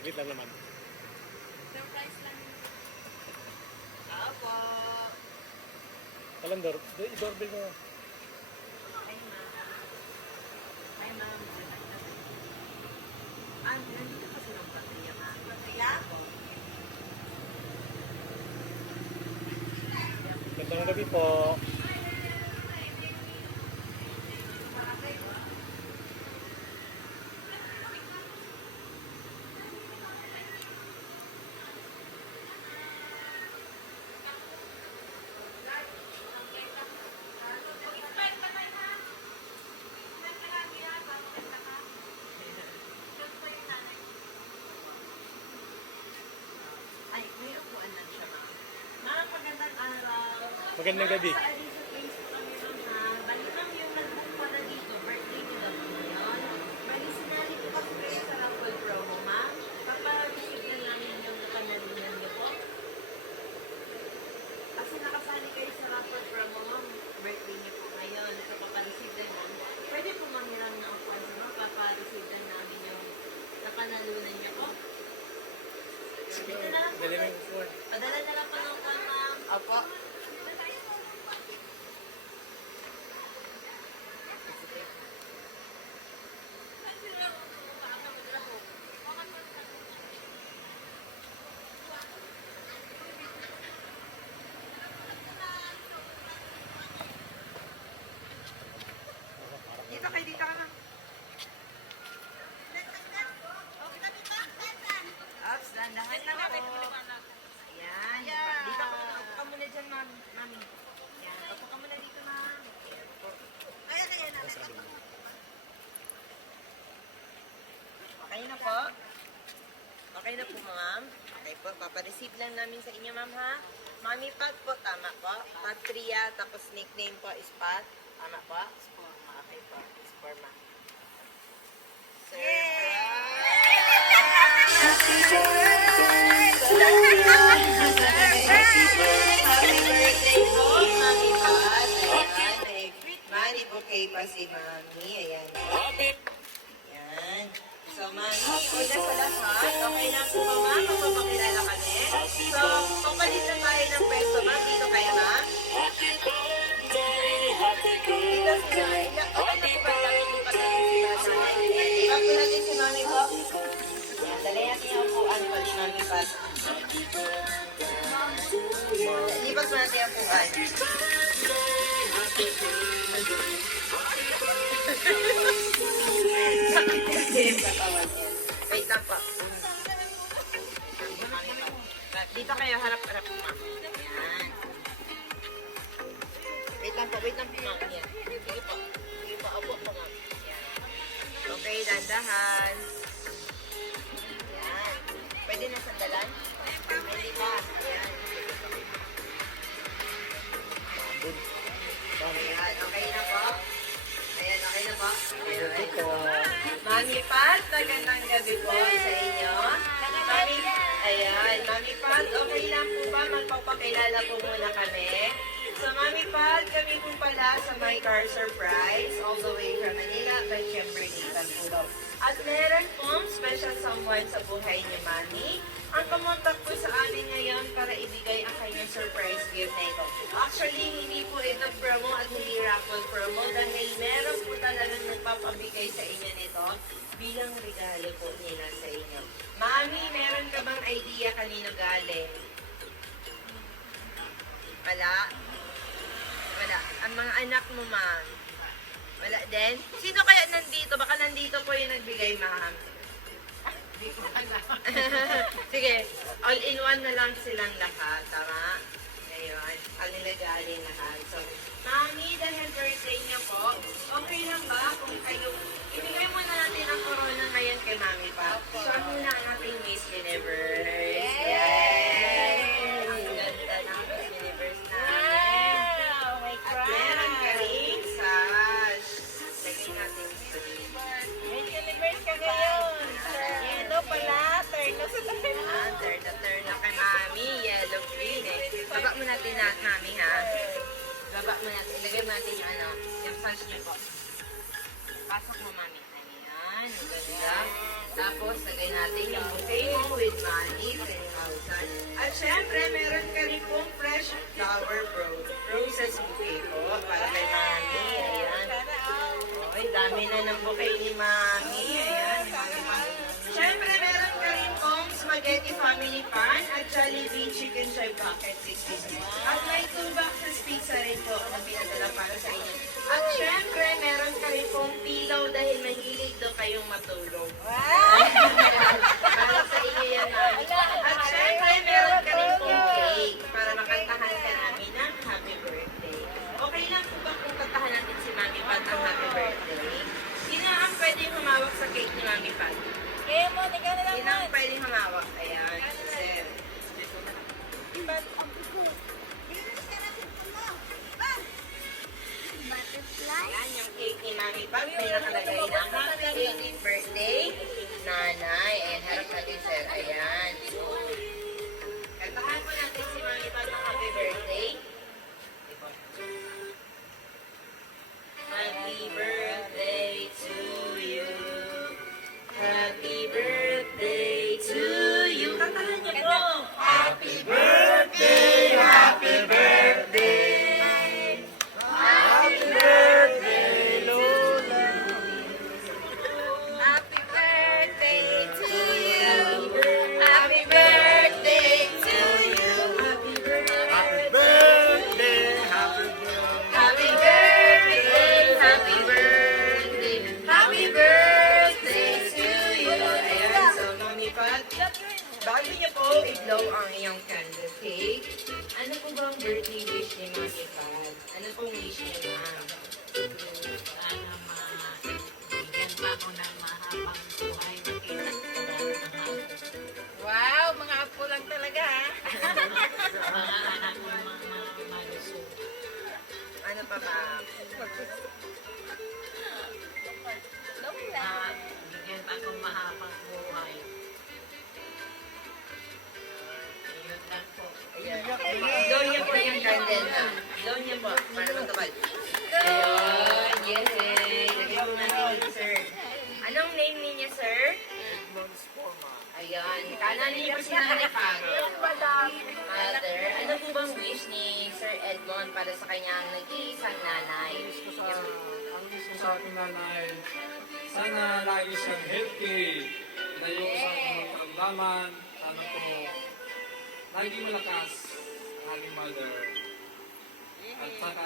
Wait lang naman. Surprise lang. Opo. Walang doorbell mo. Hi, ma'am. Hi, ma'am. Nandito kasi ng pamilya, ma'am. Pamilya? Gandang gabi po. Ay, may upuan lang siya, ma'am. Ma'am, magandang araw. Magandang gabi. Sa Aliso Place po kami, ma'am, ha? Bali, ma'am, yung nag-book ko na dito, birthday nila po ngayon. Bali, sinali ko kasi kayo sa Raffle promo, ma'am. Papareceive na namin yung nakanalunan niyo po. Kasi nakasali kayo sa Raffle promo, ma'am. Birthday niyo po ngayon. So, papareceive na ma'am. Pwede po mamiram ng upuan sa ma'am. Papareceive na namin yung nakanalunan niyo po. Dito na lang po. Dali mo yung phone. Padala na lang po ng upuan, ma'am. Opo. Dito kayo, dito ka na. Ups, dandahan lang po. Ayan. Dito ka muna. Upo ka muna dyan, ma'am. Mami. Ayan. Upo ka muna dito, ma'am. Ayan po. Okay na po. Okay na po, ma'am. Okay po. Papareceive lang namin sa inyo, ma'am, ha? Mami Pat po. Tama po. Patria. Tapos nickname po is Pat. Tama po. Okay po. Score, ma'am. Happy birthday po, Mami Pat. Ayan, may money bouquet pa si Mami. Ayan. Ayan. So, Mami, una sa lahat, okay lang po ba, ma'am? Magpapakilala kami. So, papalit na tayo ng pwesto, ma'am. Dito kayo, ma'am. Dito si Mami. Okay na po ba lang ilipat natin si Mami? Ilipat po natin si Mami po. Ayan, dali natin yung upuan po ni Mami Pat. Lipat mo natin ang upuan. Sakit kasi yung katawan niya. Wait lang po. Dito kayo, harap-harap po, ma'am. Ayan. Wait lang po, ma'am. Ayan. Sige po. Sige po, apo po, ma'am. Ayan. Okay, dandahan. Ayan. Pwede na sandalan? Pwede pa. Ayan. Ayan, okay na po. Ayan, okay na po. Ayan. Mami Pat, magandang gabi po sa inyo. Mami, ayan, Mami Pat, okay lang po ba? Magpapakilala po muna kami. So, Mami Pat, kami po pala sa My Car Surprise, all the way from Manila, but syempre Nathan po daw. At meron pong special someone sa buhay ni Mami. Ang kumontak po sa amin ngayon para ibigay ang kanyang surprise gift na ito. Actually, hindi po ito promo at hindi raffle promo dahil meron po talagang nagpapabigay sa inyo nito bilang regalo po nila sa inyo. Mami, meron ka bang idea kanino galing? Wala? Wala. Ang mga anak mo, ma'am. Wala din? Sino kaya nandito? Baka nandito po yung nagbigay, ma'am. Sige, all in one na lang silang lahat, tama? Ngayon, all nilagali lahat. So, Mami, dahil birthday niya po, okay lang ba kung kayo, ibigay muna natin ang corona ngayon kay Mami pa. So, muna ang ating Miss Universe. Yay! Ang ganda ng Miss Universe namin. Wow, my At crush. meron ka rin sash. Sige natin. Miss Universe ka ngayon. Yellow pala. Turn na sa turn. Turn na kay Mami. Yellow green eh. Baba mo natin na, Mami, ha? Baba mo natin. Ilagay mo natin yung yung sash niyo po. Pasok mo, Mami. Ayan. Ang ganda. Tapos, lagay natin yung bouquet mo with money, 10,000. At syempre, meron ka rin pong fresh flower roses bouquet po para kay Mami. Ayan. Okay, dami na ng bouquet ni Mami. Ayan. Syempre, meron ka rin pong spaghetti family pan at Jollibee chicken joy bucket 60. At may 2 boxes pizza rin po na pinadala para sa inyo. At syempre, meron ka rin pong pillow dahil mahilig daw kayong matulog. Para sa inyo yan, Mami. At syempre, meron ka rin pong cake para makantahan ka namin ng happy birthday. Okay lang po ba kung kantahan natin si Mami Pat ng happy birthday? Sino ang pwedeng humawak sa cake ni Mami Pat? Kaya mo, ikaw na lang Sino ang pwedeng humawak? Ayan, sir. Ayan, yung cake ni Mami Pat. May nakalagay na happy 18th birthday, nanay. And harap natin, sir. Ayan. Kantahan po natin si Mami Pat ng happy birthday. Happy birthday to you. Happy birthday to you. Kantahan niyo po. Happy birthday, happy birthday. Happy birthday, Lola. Happy birthday to you. Happy birthday to you. Happy birthday. Happy birthday, happy birthday. Happy birthday, happy birthday, happy birthday to you. Ayan, so Mami Pat, bago niyo po i-blow ang iyong candle cake, ano po ba ang birthday wish ni Mami Pat? Ano pong wish niya, ma'am? Sana bigyan pa ako ng mahabang buhay. Wow, mga apo lang talaga ha. Mga anak ko malusog. Ano pa ba? Bigyan pa akong mahabang buhay. Yun lang po. Ayan. Blow niyo po yung candle na. Blow niyo po, para matupad. Ayun, yay! Lagyan mo natin yung sir. Anong name niya, sir? Ayan, kanan niyo po si Nanay Paro. Mother, ano po bang wish ni Sir Edmond para sa kanyang nag-iisang nanay? Ang wish ko sa aking nanay, sana lagi siyang healthy, layo sa kanyang karamdaman, sana po lagi malakas ang aking mother. At saka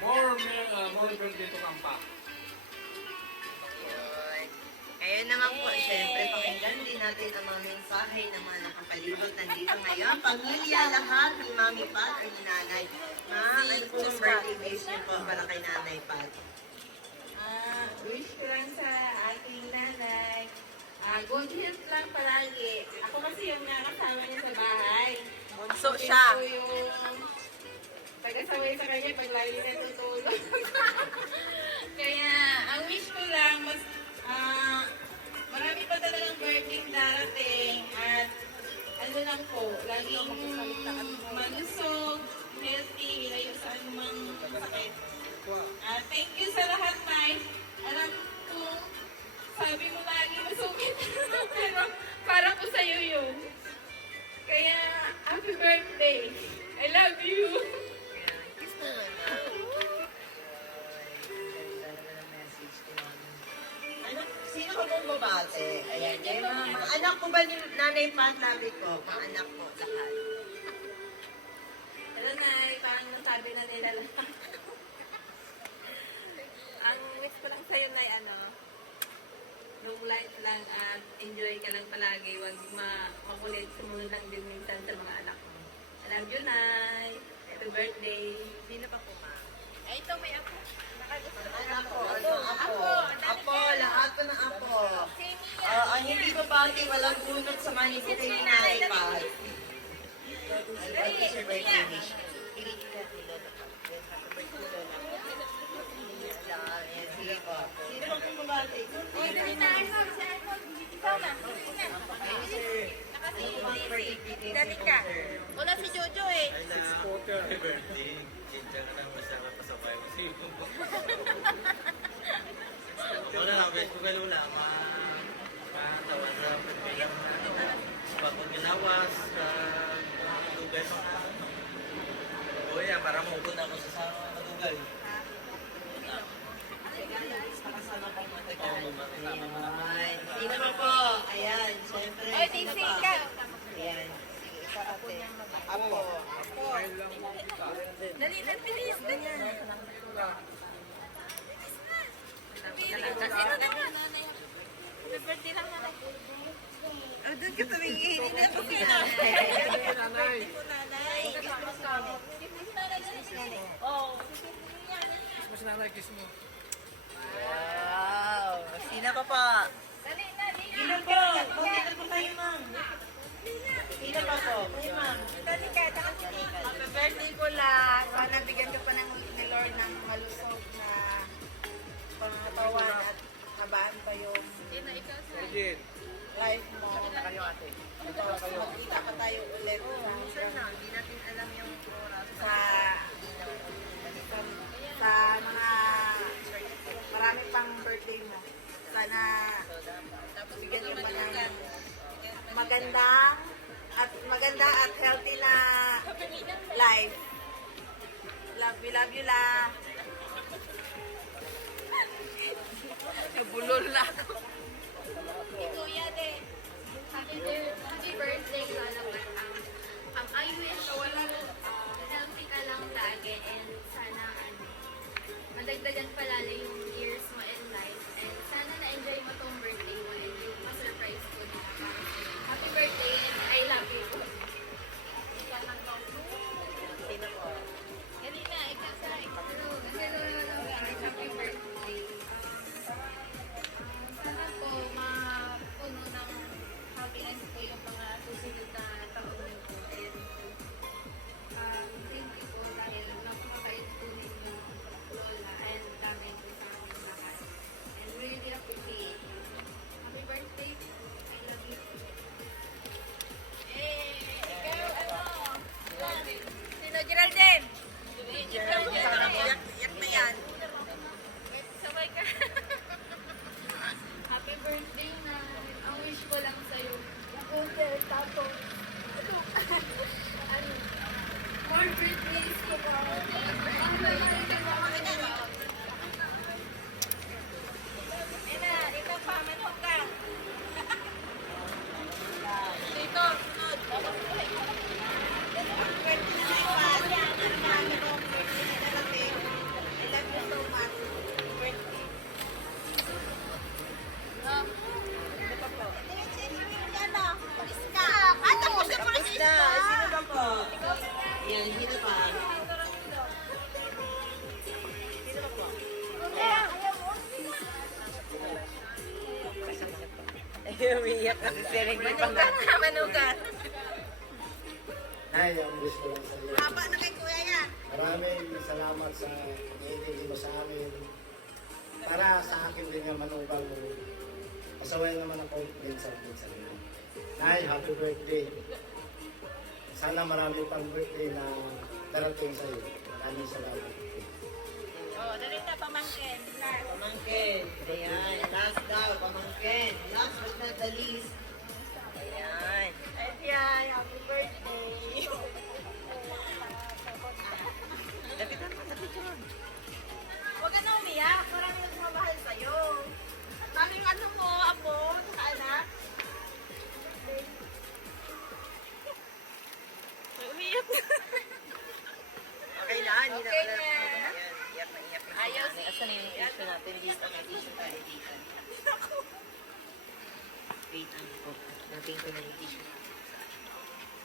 more birthday to come pa. Ayun. Ngayon naman po, syempre, pakinggan din natin ang mga mensahe ng mga nakapalibot nandito ngayon. Pamilya, lahat ni Mami Pat at ni Nanay. Ma'am, ano po ang birthday wish niyo po para kay Nanay Pat? Wish ko lang sa aking nanay. Good health lang palagi. Ako kasi yung nakasama niya sa bahay. Bunso siya. Ito yung taga-saway sa kanya pag lagi natutulog. Kaya, ang wish ko lang, mas, marami pa talagang birthday darating at ano lang po, laging malusog, healthy, ilayo sa anumang sakit. Thank you sa lahat, Nay. Alam ko, sabi mo lagi masungit. Pero para po sa'yo yun. Kaya, happy birthday. I love you. Kiss mo na. Ano, sino ka pong babate? Ayan, yung mga anak ko ba ni Nanay Pat, labi ko? Mga anak ko, lahat. Hello, Nay. Parang nasabi na nila lahat. Ang wish ko lang sa'yo, Nay, long life lang at enjoy ka lang palagi. Huwag makulit. Sumunod lang din minsan sa mga anak mo. I love you, Nay. Happy birthday. Sino pa po, Ma? Ay, ito may ako. Apo, apo, lahat po ng apo. Ang hindi ko pati, walang bunot sa manifeste ni Nanay Pat. Ano po si birthday wish? Sige po. Sino ba pong babate? Dali ka. Wala si Jojo eh. Happy birthday. Kinja ka lang masama pa sa bahay mo. Wala lang, best ko kay Lola. tawa sa pagbilang sa pagkinawas, sa mga lugar mo. O yan, para maupun ako sa lugar. Ayan. Sino pa po? Ayan, syempre. Oy, Sino sing pa? ka. Ayan. Sige, isa ate. Apo. Dali na, bilis. Ganyan. Sino naman? Happy birthday lang nanay. Oh, doon ka tumingin. Hindi na po sila. Nanay. Nanay. Oh. Kiss mo si nanay, kiss mo. Wow. Sino pa po? Dali na, dali Sino po? Dito po tayo, ma'am. Sino pa po? Kayo, ma'am. Happy birthday po lang. Sana bigyan ka pa ni Lord ng malusog na pangatawan at habaan pa yung Regine. life mo. Kayo ate. Magkita pa tayo ulit. Hindi natin alam yung oras. Sa mga marami pang birthday mo. Sana bigyan ka pa ng maganda at healthy na life. Love you la. Nabulol na ako. Kuya de, happy birthday sana I wish healthy ka lang lagi and sana madagdagan palala yung years mo in life and sana na-enjoy mo tong birthday mo and yung ma-surprise ko dito. Happy birthday and I love you. Sino po? Kanina, ikaw sa happy birthday. Sana po mapuno ng happiness po yung mga susunod na taon niyo po. And thank you po dahil napakabait po ninyo Lola and dami po sa amin lahat. And really appreciate you. Happy birthday. I love you. Ikaw, Sino, Geraldine? Iyak na yan. Sabay ka. Happy birthday na. Ang wish ko lang sa'yo. Good tapos. Ano? More birthdays ko pa. Ang lalaki ka pa. Dito pa, manok ka. Dito, sunod. Pwede na na ipas. Marami kong birthday na darating. I love you so much. Birthday. Tapos na. Sino pa po? Yan, sino pa? Sino pa po? Umiiyak kasi si Regine. Manukan. Ay, ang gusto lang sa iyo. Haba na kay kuya yan. Maraming salamat sa pag-ibig mo sa amin. Para sa akin din nga manubang mo. Pasaway naman ako din sa iyo. Nay, happy birthday. Sana marami pang birthday na darating sa iyo. Maraming salamat. Oh, dali na pamangkin. Pamangkin. Ayan. Last daw, pamangkin. Last but not the least. Ayan. Ayan, happy birthday. Lapitan mo, lapitan. Huwag ka na umiyak. Marami nagmamahal sa'yo. Kaming ano mo, apo, sa anak. Umiyak na. Okay na, hindi na. Okay na. Ayan, iyak na iyak na. Ayaw si- Asan na yung tissue natin dito? May tissue tayo dito. Wait, ano po? Natin ko na yung tissue.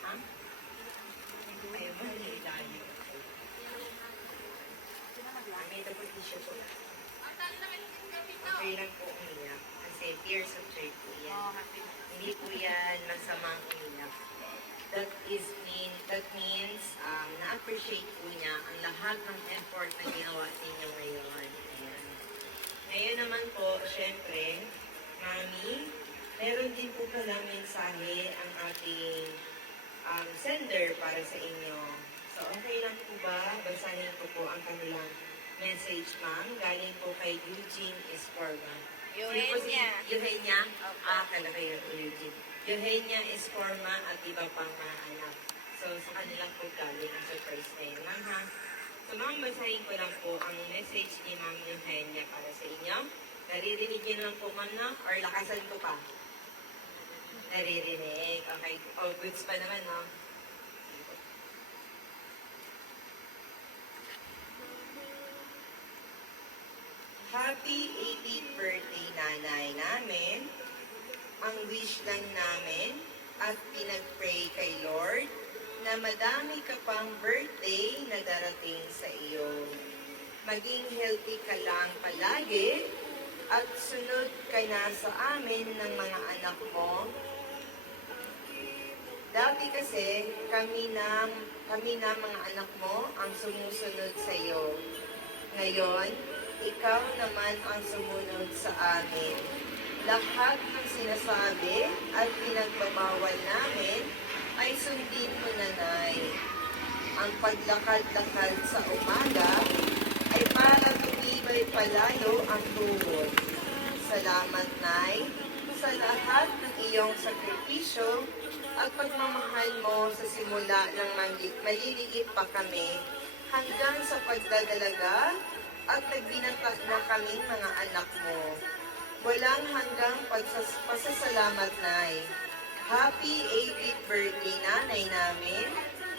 Ha? Ayaw mo, hindi tayo. May ito po tissue po. Okay lang po umiyak. Kasi tears of joy po yan. Hindi po yan masamang umiyak. That means na-appreciate po niya ang lahat ng effort na ginawa ninyo ngayon. Ayan. Ngayon naman po, syempre, Mami, meron din po palang mensahe ang ating sender para sa inyo. So, okay lang po ba? Basahin ko po ang kanilang message, ma'am. Galing po kay Eugene Escorma. Eugenia. Eugenia? Akala ko yung Eugene. Eugenia is forma at iba pang mga anak. So, sa kanilang po galing ang surprise na yun, ma'am, ha? So, ma'am, basahin ko lang po ang message ni Ma'am Eugenia para sa inyo. Naririnig niyo naman po, ma'am, no? Or lakasan ko pa? Naririnig. Okay. Oh, goods pa naman, no? Happy 80th birthday, nanay namin. Ang wish lang namin at pinag-pray kay Lord na madami ka pang birthday na darating sa iyo. Maging healthy ka lang palagi at sunod ka na sa amin ng mga anak mo. Dati kasi kami na mga anak mo ang sumusunod sa iyo. Ngayon, ikaw naman ang sumunod sa amin. Lahat ng sinasabi at pinagbabawal namin ay sundin mo, nanay. Ang paglakad-lakad sa umaga ay para tumibay palalo ang tuhod. Salamat, Nay, sa lahat ng iyong sakripisyo at pagmamahal mo sa simula ng maliliit pa kami hanggang sa pagdadalaga at nagbinata na kaming mga anak mo. Walang hanggang pasasalamat, Nay. Happy 80th birthday, nanay namin.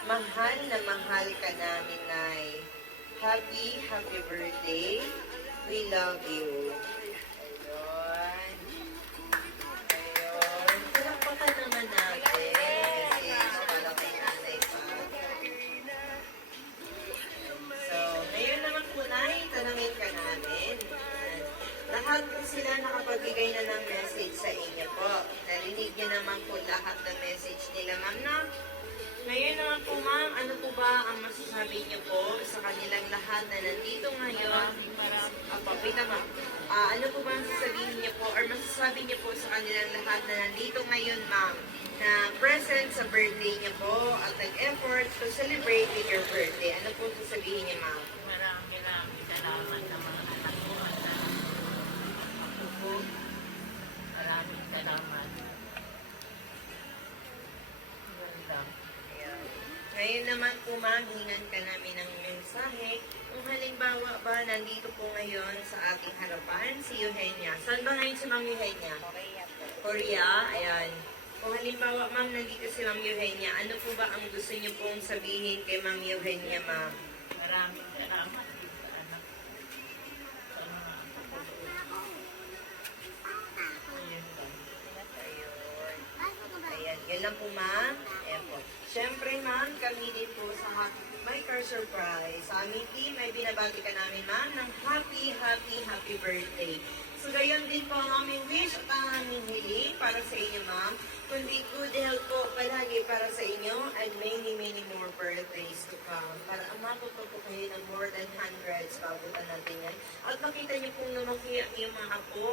Mahal na mahal ka namin, Nay. Happy birthday. We love you. Ayun. Ayun. Palakpakan naman natin. Message para kay nanay pa. So, ngayon naman po, Nay, tanungin ka namin. Lahat po sila nakapagbigay na ng message sa inyo po. Narinig niyo naman po lahat ng message nila, ma'am, na? Ngayon naman po, ma'am, ano po ba ang masasabi niyo po sa kanilang lahat na nandito ngayon? Wait, ma'am. Ano po ba ang sasabihin niyo po or masasabi niyo po sa kanilang lahat na nandito ngayon, ma'am, na present sa birthday niyo po at nag-effort to celebrate with your birthday? Ano po sasabihin niyo, ma'am? Maraming salamat sa mga anak ko at sa ako po. Maraming salamat. Ganda. Ayan. Ngayon naman po, ma'am, hingan ka namin ng mensahe. Kung halimbawa ba, nandito po ngayon sa ating harapan si Eugenia. Saan ba ngayon si Ma'am Eugenia? Korea. Ayan. Kung halimbawa, ma'am, nandito si Ma'am Eugenia, ano po ba ang gusto niyo pong sabihin kay Ma'am Eugenia, ma'am? Maraming salamat din sa anak ko. Sa mga Ayan lang. Ayan. Yan lang po, ma'am. Ayan po. Siyempre, ma'am, kami din po sa My Car Surprise. Sa aming team, ay binabati ka namin, ma'am, ng happy birthday. So, gayon din po ang aming wish at ang aming hiling para sa inyo, ma'am. Kundi good health po palagi para sa inyo and many more birthdays to come. Para umabot pa po kayo ng more than hundreds, pabutan natin yan. At makita niyo pong lumaki ang iyong mga apo